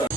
ఆ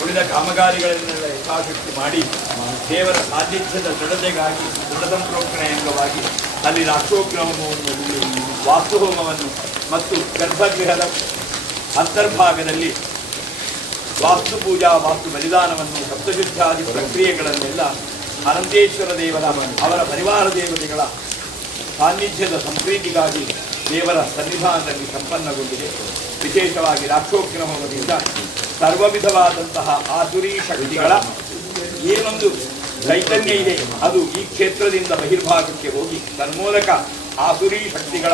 ಉಳಿದ ಕಾಮಗಾರಿಗಳನ್ನೆಲ್ಲ ಯಥಾಶಕ್ತಿ ಮಾಡಿ ದೇವರ ಸಾನ್ನಿಧ್ಯದ ದೃಢತೆಗಾಗಿ ದೃಢ ಸಂಪ್ರೋಕ್ಷಣೆ ಅಂಗವಾಗಿ ಅಲ್ಲಿ ರಾಕ್ಷೋಗ್ರಹವನ್ನು ವಾಸ್ತುಹೋಮವನ್ನು ಮತ್ತು ಗರ್ಭಗೃಹದ ಅಂತರ್ಭಾಗದಲ್ಲಿ ವಾಸ್ತು ಪೂಜಾ ವಾಸ್ತು ಬಲಿದಾನವನ್ನು, ಸಪ್ತಶುದ್ಧಾದಿ ಪ್ರಕ್ರಿಯೆಗಳನ್ನೆಲ್ಲ ಅನಂತೇಶ್ವರ ದೇವರ, ಅವರ ಪರಿವಾರ ದೇವತೆಗಳ ಸಾನ್ನಿಧ್ಯದ ಸಂಪ್ರೀತಿಗಾಗಿ ದೇವರ ಸನ್ನಿಧಾನದಲ್ಲಿ ಸಂಪನ್ನಗೊಂಡಿದೆ. ವಿಶೇಷವಾಗಿ ರಾಕ್ಷೋಕ್ರಮದಿಂದ ಸರ್ವವಿಧವಾದಂತಹ ಆಸುರಿ ಶಕ್ತಿಗಳ ಏನೊಂದು ಚೈತನ್ಯ ಇದೆ ಅದು ಈ ಕ್ಷೇತ್ರದಿಂದ ಬಹಿರ್ಭಾಗಕ್ಕೆ ಹೋಗಿ ತನ್ಮೂಲಕ ಆಸುರಿ ಶಕ್ತಿಗಳ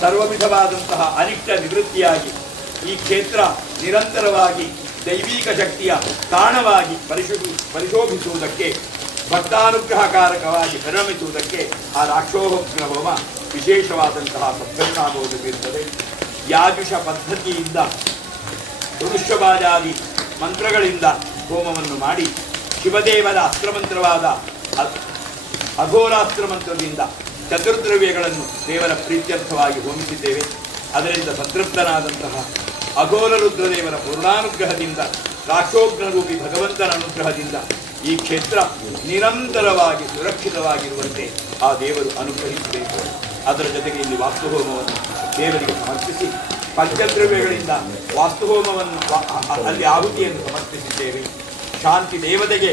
ಸರ್ವವಿಧವಾದಂತಹ ಅನಿಷ್ಟ ನಿವೃತ್ತಿಯಾಗಿ ಈ ಕ್ಷೇತ್ರ ನಿರಂತರವಾಗಿ ದೈವಿಕ ಶಕ್ತಿಯ ತಾಣವಾಗಿ ಪರಿಶು, ಪರಿಶೋಭಿಸುವುದಕ್ಕೆ, ಭಕ್ತಾನುಗ್ರಹಕಾರಕವಾಗಿ ಪರಿಣಮಿಸುವುದಕ್ಕೆ ಆ ರಾಕ್ಷೋಗ್ರ ಹೋಮ ವಿಶೇಷವಾದಂತಹ ಬೀರುತ್ತದೆ ಯಾಜುಷ ಪದ್ಧತಿಯಿಂದ ಋಷಭಾಜಾದಿ ಮಂತ್ರಗಳಿಂದ ಹೋಮವನ್ನು ಮಾಡಿ ಶಿವದೇವರ ಅಸ್ತ್ರಮಂತ್ರವಾದ ಅಘೋರಾಸ್ತ್ರ ಮಂತ್ರದಿಂದ ಚತುರ್ದ್ರವ್ಯಗಳನ್ನು ದೇವರ ಪ್ರೀತ್ಯರ್ಥವಾಗಿ ಹೋಮಿಸಿದ್ದೇವೆ. ಅದರಿಂದ ಸಂತೃಪ್ತನಾದಂತಹ ಅಘೋರ ರುದ್ರದೇವರ ಪೂರ್ಣಾನುಗ್ರಹದಿಂದ, ರಾಕ್ಷೋಗ್ರರೂಪಿ ಭಗವಂತನ ಅನುಗ್ರಹದಿಂದ ಈ ಕ್ಷೇತ್ರ ನಿರಂತರವಾಗಿ ಸುರಕ್ಷಿತವಾಗಿರುವಂತೆ ಆ ದೇವರು ಅನುಗ್ರಹಿಸಬೇಕು. ಅದರ ಜೊತೆಗೆ ಇಲ್ಲಿ ವಾಸ್ತುಹೋಮವನ್ನು ದೇವರಿಗೆ ಸಮರ್ಪಿಸಿ, ಪಂಚದ್ರವ್ಯಗಳಿಂದ ವಾಸ್ತುಹೋಮವನ್ನು ಅಲ್ಲಿ ಆಹುತಿಯನ್ನು ಸಮರ್ಪಿಸಿದ್ದೇವೆ. ಶಾಂತಿ ದೇವತೆಗೆ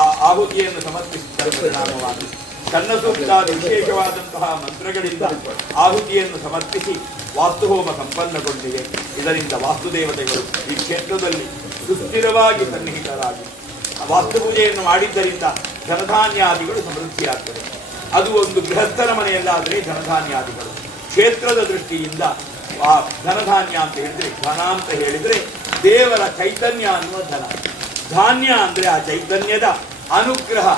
ಆ ಆಹುತಿಯನ್ನು ಸಮರ್ಪಿಸಿದ ಪರಿಣಾಮವಾಗಿ ಸಣ್ಣ ಸೂಕ್ತಾದ ವಿಶೇಷವಾದಂತಹ ಮಂತ್ರಗಳಿಂದ ಆಹುತಿಯನ್ನು ಸಮರ್ಪಿಸಿ ವಾಸ್ತುಹೋಮ ಸಂಪನ್ನಗೊಂಡಿವೆ. ಇದರಿಂದ ವಾಸ್ತುದೇವತೆಗಳು ಈ ಕ್ಷೇತ್ರದಲ್ಲಿ ಸುಸ್ಥಿರವಾಗಿ ಸನ್ನಿಹಿತರಾಗಿ ವಾಸ್ತುಪೂಜೆಯನ್ನು ಮಾಡಿದ್ದರಿಂದ ಧನಧಾನ್ಯಾದಿಗಳು ಸಮೃದ್ಧಿಯಾಗ್ತದೆ ಅದು ಒಂದು ಗೃಹಸ್ಥರ ಮನೆಯಲ್ಲಾದರೆ ಧನಧಾನ್ಯಾದಿಗಳು. ಕ್ಷೇತ್ರದ ದೃಷ್ಟಿಯಿಂದ ಆ ಧನಧಾನ್ಯ ಅಂತ ಹೇಳಿದ್ರೆ ಧನ ಅಂತ ಹೇಳಿದರೆ ದೇವರ ಚೈತನ್ಯ ಅನ್ನುವ ಧನ. ಧಾನ್ಯ ಅಂದರೆ ಆ ಚೈತನ್ಯದ ಅನುಗ್ರಹ.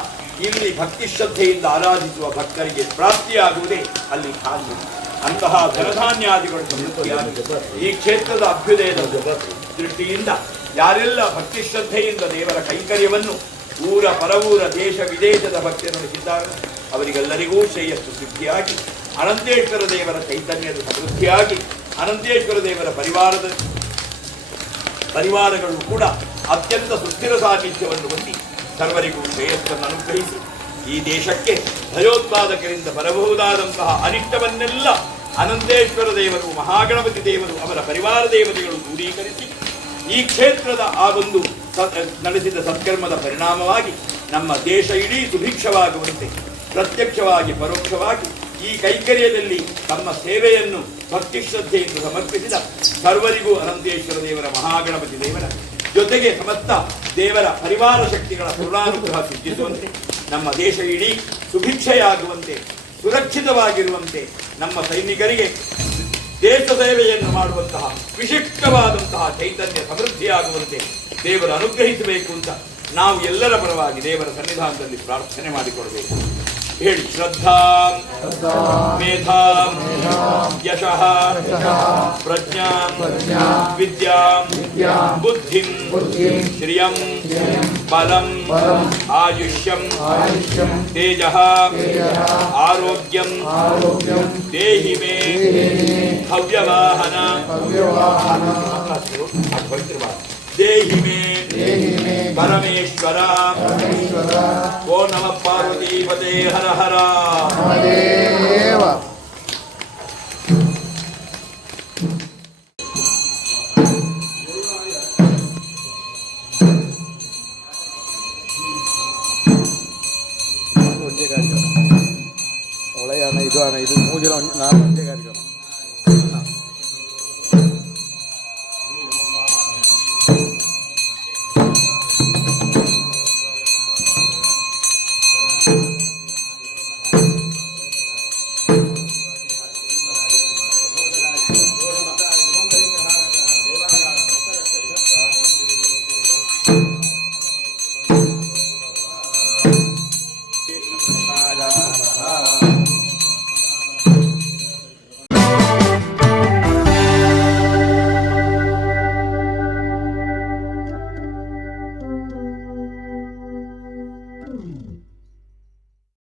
ಇಲ್ಲಿ ಭಕ್ತಿ ಶ್ರದ್ಧೆಯಿಂದ ಆರಾಧಿಸುವ ಭಕ್ತರಿಗೆ ಪ್ರಾಪ್ತಿಯಾಗುವುದೇ ಅಲ್ಲಿ ಧಾನ್ಯ. ಅಂತಹ ಧನಧಾನ್ಯಾದಿಗಳು ಈ ಕ್ಷೇತ್ರದ ಅಭ್ಯುದಯದ ದೃಷ್ಟಿಯಿಂದ ಯಾರೆಲ್ಲ ಭಕ್ತಿ ಶ್ರದ್ಧೆಯಿಂದ ದೇವರ ಕೈಂಕರ್ಯವನ್ನು ಊರ ಪರವೂರ ದೇಶ ವಿದೇಶದ ಭಕ್ತಿ ನಡೆಸಿದ್ದಾರೆ ಅವರಿಗೆಲ್ಲರಿಗೂ ಶ್ರೇಯಸ್ಸು ಸಿದ್ಧಿಯಾಗಿ ಅನಂತೇಶ್ವರ ದೇವರ ಚೈತನ್ಯದ ಸಮೃದ್ಧಿಯಾಗಿ, ಅನಂತೇಶ್ವರ ದೇವರ ಪರಿವಾರದ ಪರಿವಾರಗಳು ಕೂಡ ಅತ್ಯಂತ ಸುಸ್ಥಿರ ಸಾಹಿತ್ಯವನ್ನು ಹೊಂದಿ ಸರ್ವರಿಗೂ ಶ್ರೇಯಸ್ಸನ್ನು ಅನುಗ್ರಹಿಸಿ ಈ ದೇಶಕ್ಕೆ ಭಯೋತ್ಪಾದಕರಿಂದ ಬರಬಹುದಾದಂತಹ ಅನಿಷ್ಟವನ್ನೆಲ್ಲ ಅನಂತೇಶ್ವರ ದೇವರು, ಮಹಾಗಣಪತಿ ದೇವರು, ಅವರ ಪರಿವಾರ ದೇವತೆಗಳು ದೂರೀಕರಿಸಿ ಈ ಕ್ಷೇತ್ರದ ಆ ಒಂದು ನಡೆಸಿದ ಸತ್ಕರ್ಮದ ಪರಿಣಾಮವಾಗಿ ನಮ್ಮ ದೇಶ ಇಡೀ ಸುಭಿಕ್ಷವಾಗುವಂತೆ, ಪ್ರತ್ಯಕ್ಷವಾಗಿ, ಪರೋಕ್ಷವಾಗಿ ಈ ಕೈಕರ್ಯದಲ್ಲಿ ತಮ್ಮ ಸೇವೆಯನ್ನು ಭಕ್ತಿ ಶ್ರದ್ಧೆಯಿಂದ ಸಮರ್ಪಿಸಿದ ಸರ್ವರಿಗೂ ಅನಂತೇಶ್ವರ ದೇವರ ಮಹಾಗಣಪತಿ ದೇವರ ಜೊತೆಗೆ ಸಮಸ್ತ ದೇವರ ಪರಿವಾರ ಶಕ್ತಿಗಳ ಪೂರ್ಣಾನುಗ್ರಹ ಸಿದ್ಧಿಸುವಂತೆ ನಮ್ಮ ದೇಶ ಇಡೀ ಸುಭಿಕ್ಷೆಯಾಗುವಂತೆ, ಸುರಕ್ಷಿತವಾಗಿರುವಂತೆ, ನಮ್ಮ ಸೈನಿಕರಿಗೆ ದೇಶ ಸೇವೆಯನ್ನು ಮಾಡುವಂತಹ ವಿಶಿಷ್ಟವಾದಂತಹ ಚೈತನ್ಯ ಸಮೃದ್ಧಿಯಾಗುವಂತೆ ದೇವರು ಅನುಗ್ರಹಿಸಬೇಕು ಅಂತ ನಾವು ಎಲ್ಲರ ಪರವಾಗಿ ದೇವರ ಸನ್ನಿಧಾನದಲ್ಲಿ ಪ್ರಾರ್ಥನೆ ಮಾಡಿಕೊಡಬೇಕು. ಹೇಳಿ ಶ್ರದ್ಧಾ ಮೇಧಾ ಯಶಃ ಪ್ರಜ್ಞಾ ವಿದ್ಯಾ ಬುದ್ಧಿಂ ಶ್ರಿಯಂ ಬಲಂ ಆಯುಷ್ಯಂ ತೇಜ ಆರೋಗ್ಯಂ ದೇಹಿ ಮೇ ಹವ್ಯವಾಹನ ದೇಹಿ ಮೇ ಪರಮೇಶ್ವರ श्रीपते हर हर महादेव ഒളയാണ് ഇതുമാണ് ഇത് മൂന്നിലും നാല് ഒറ്റ കാര്യമാണ്